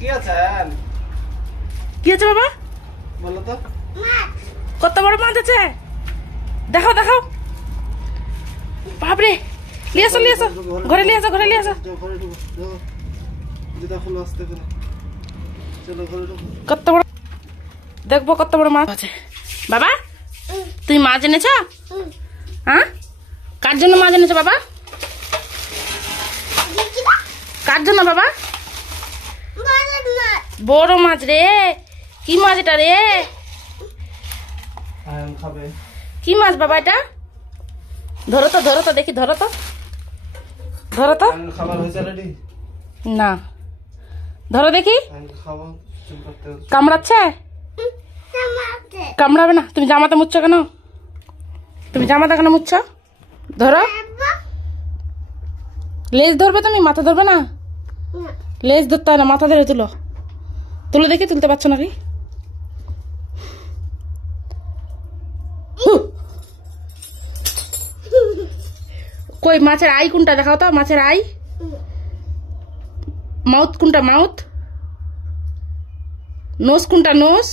কি আছে বাবা? বলো তো। কত বড় মাছ আছে? দেখাও দেখাও। বাপরে, নিয়ে আসো ঘরে নিয়ে আসো কত বড়, দেখবো কত বড় মাছ আছে। বাবা তুমি মাছ এনেছ? হ্যাঁ, কার জন্য মাছ এনেছো বাবা? কার জন্য বাবা? বড় মাছ রে। কি মাছ এটা রে? কি মাছ বাবা এটা? ধরো তো দেখি, ধরো তো না, ধরো দেখি। কামড়াচ্ছে? কামড়াবে না। তুমি জামাতে মুছছো কেন? মুছছো? ধরো। লেজ ধরবে তুমি, মাথা ধরবে না? লেজ ধরতে হয় না, মাথা ধরে তুলো দেখি। তুলতে পারছো না কি? কই মাছের আই কোনটা দেখাও তো। মাছের আই, মাউথ কোনটা? মাউথ। নোজ কোনটা? নোজ।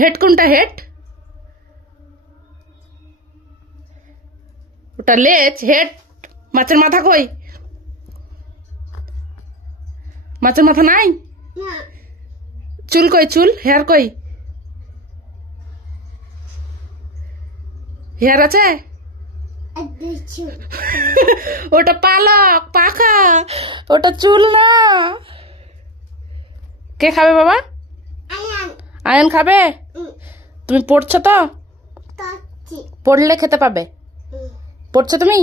হেড কোনটা? হেড। ওটা লেজ। হেড। মাছের মাথা কই? মাছের মাথা নাই। চুল কই? চুল, হেয়ার কই? হেয়ার আছে? ওটা পালক, পাখা, ওটা চুল না। কে খাবে বাবা? আয়ন খাবে। তুমি পড়ছো তো? পড়লে খেতে পাবে। পড়ছো তুমি?